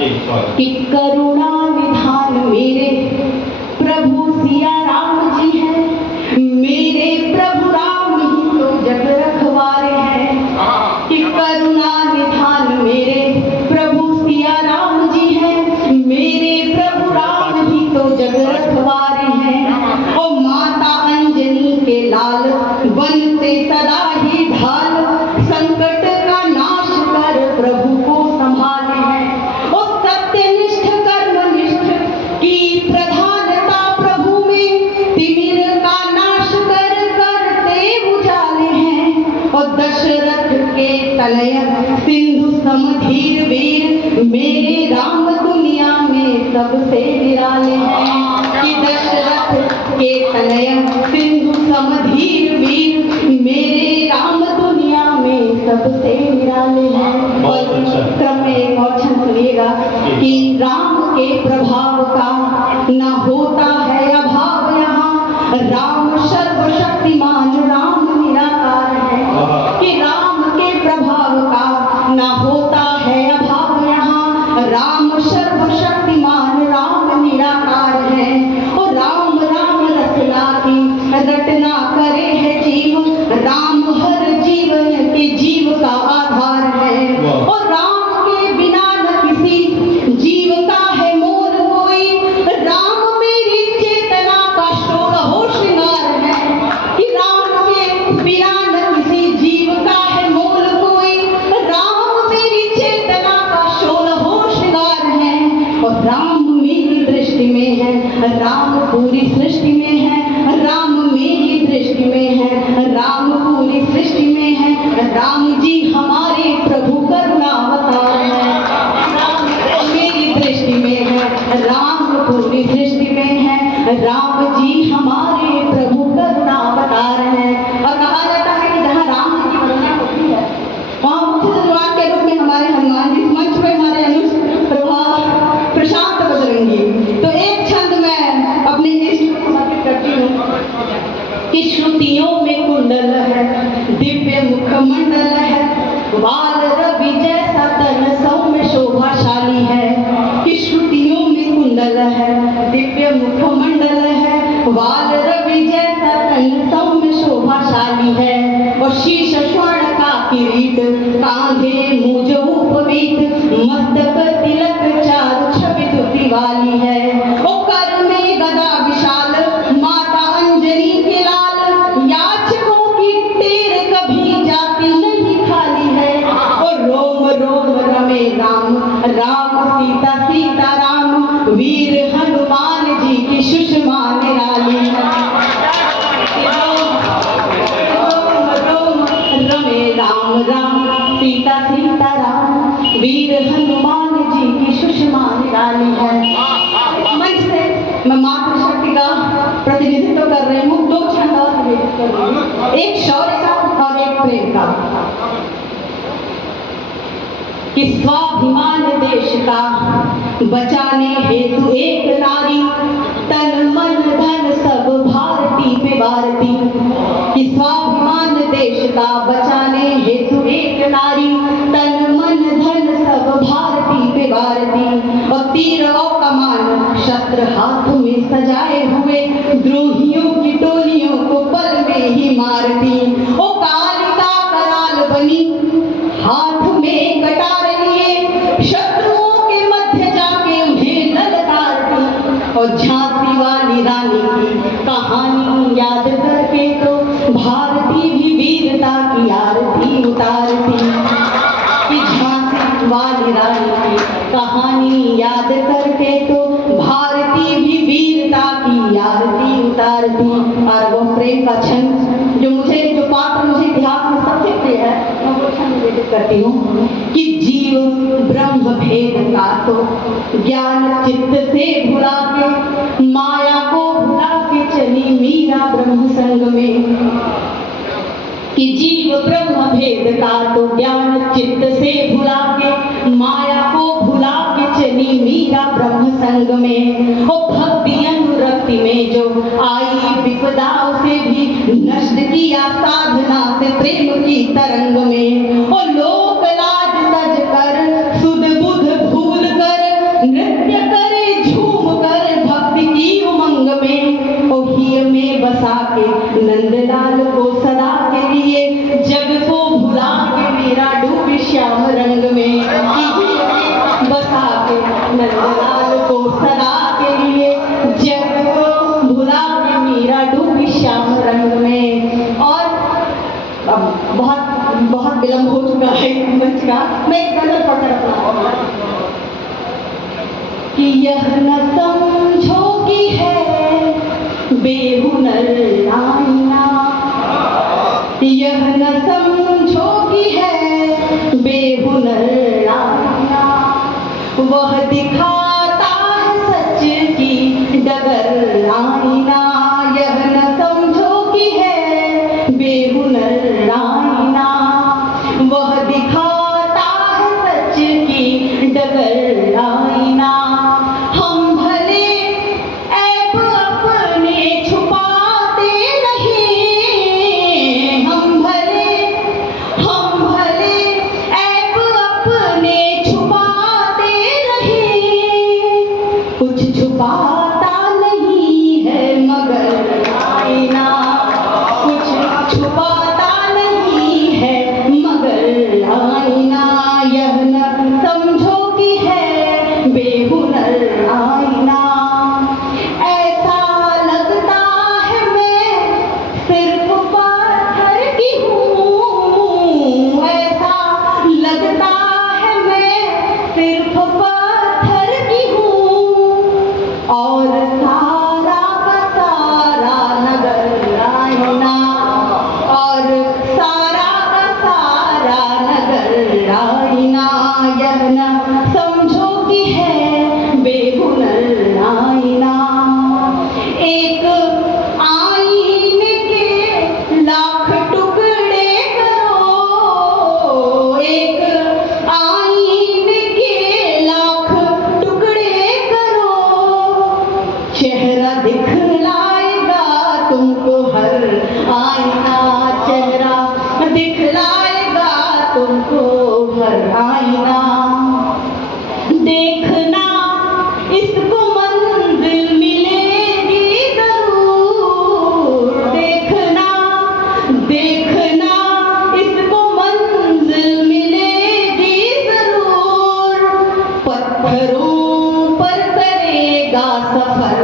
कि करुणा निधान मेरे प्रभु सिया राम जी हैं, मेरे प्रभु राम ही तो जग रखवारे हैं। कि करुणा निधान मेरे प्रभु सिया राम जी हैं, मेरे प्रभु राम ही तो जग रखवारे हैं। ओ माता अंजनी के लाल बनते सदा ही ढाल, संकट का नाश कर प्रभु को संभाले हैं। ओ सत्यनिष्ठ कर्मनिष्ठ की प्रधानता प्रभु में, तिमिर का नाश कर करते उजाले हैं। और दशरथ के तनय सिंधु समधीर वीर, मेरे राम दुनिया में सबसे निराले हैं। कि दशरथ के तनय सिंधु समधीर वीर, मेरे राम दुनिया में सबसे निराले हैं। और क्रम में एक और छंद सुनिएगा कि राम के प्रभाव का न होता है अभाव यहाँ, राम सर्वशक्तिमान राम निराकार है। कि राम के प्रभाव का न होता है अभाव यहाँ, राम सर्वशक्तिमान राम निराकार है। और राम राम रचना की रटना करे है जीव, राम हर जीवन के जीव का आधार है। और राम के बिना न किसी जीव का है मोल कोई, राम मेरी चेतना का शोर हो श्रृंगार है। कि राम के बिना न किसी जीव का है मोल कोई, राम मेरी चेतना का शोर हो श्रृंगार है। और राम मेरी दृष्टि में है, राम पूरी सृष्टि में है, राम मेरी दृष्टि में है, राम पूरी सृष्टि में है। राम जी हमारे प्रभु करुणावतार है। राम मेरी दृष्टि में है, राम पूरी सृष्टि में है, राम जी हमारे प्रभु करुणावतार है। और कहा जाता है कि जहाँ राम जी की वंदना होती है, वहाँ मुख्य सलवार के रूप में हमारे हनुमान जी, मंच पे हमारे अनुज प्रभा प्रशांत बजरंगी। तो एक छंद मैं अपने इष्ट को समर्पित करती हूँ कि श्रुतियों में कुंडल है, दिव्य मुखमंडल है, बाल रवि जैसा तन सौम्य शोभाशाली है। कि श्रुतियों में कुंडल है, दिव्य मुखमंडल है, बाल रवि जैसा तन सौम्य शोभाशाली है। और शीश स्वर्ण का किरीट, कांधे मुझ उपवीत, मस्तक तिलक चारु छवि धुति वाली है। ओ कर में गदा विशाल, माता अंजनी के लाल, याचकों की टेर कभी जाती नहीं खाली है। और रोम रोम रमे राम, राम सीता सीता राम, वीर हनुमान जी की सुषमा निराली है। रमे राम राम सीता सीता राम, वीर हनुमान जी की सुषमा निराली है। मंच से मैं मातृशक्ति का प्रतिनिधित्व कर रही हूँ। दो छंद और निवेदित कर रही हूँ, एक शौर्य का और एक प्रेम का। कि स्वाभिमान देश का बचाने हेतु एक नारी, तन मन धन सब भारती पे भारती। कि स्वाभिमान देश का बचाने हेतु एक नारी, तन मन धन सब भारती पे भारती। और तीर और कमान शस्त्र हाथ में सजाए हुए, द्रोहियों की टोलियों को पल में ही मारती। ओ कालिका कराल बनी, हाथ में कटार लिए, शत्रुओं के मध्य जाके उन्हें ललकारती। और झांसी वाली रानी की कहानी याद करके तो भारती भी वीरता की आरती उतारती। कि झांसी वाली रानी की कहानी याद करके तो भारती भी वीरता की आरती उतारती। और वो प्रेम का छंद जो पात्र मुझे इतिहास में सबसे प्रिय है, मैं वो छंद निवेदित करती हूँ। कि जीव ब्रह्म भेद का तो ज्ञान चित्त से भुला के, माया को भुला के चली मीरा ब्रह्म संग में। कि जीव ब्रह्म भेद का तो ज्ञान चित्त से भुला के, माया को भुला के चली मीरा ब्रह्म संग में। ओ भक्ति अनुरक्ति में जो आई विपदा से भी नष्ट किया साधना से प्रेम की तरंग में। ओ लोक लाज तज कर सुध बुध भूल कर, बसा के नंदलाल को सदा के लिए, जग को भुला के मेरा डूबी श्याम रंग में, बसा के नंदलाल को सदा के लिए, जग को भुला के मेरा डूबी श्याम रंग में। और बहुत बहुत विलंब हो चुका है मंच का, मैं एक गजल पढ़कर अपना कि यह न समझो कि है बेहुनर आईना, यह न समझो कि है बेहुनर आईना, वह दिखाता है सच की डगर आईना, यह न समझो कि है बेहुनर आईना, वह दिखाता है सच की डगर आईना। हम भले ऐब अपने छुपाते नहीं, हम भले ऐब अपने छुपाते नहीं, कुछ छुपाता नहीं है मगर आईना, कुछ छुपाता नहीं है मगर आईना, यह न समझो कि है बेहुनर आईना। ऐसा लगता है मैं सिर्फ पत्थर की हूँ, ऐसा लगता है मैं सिर्फ पत्थर की हूँ, और सारा का सारा नगर आईना, और सारा का सारा नगर आईना, यह न समझो कि है बेहुनर आईना। एक आईने के लाख टुकड़े करो, एक आईने के लाख टुकड़े करो, चेहरा दिखलाएगा तुमको हर आईना, चेहरा दिखलाएगा तुमको हर आईना। देखना इसको मंजिल मिलेगी जरूर, देखना इसको मंजिल मिलेगी जरूर, पत्थरों पर करेगा सफर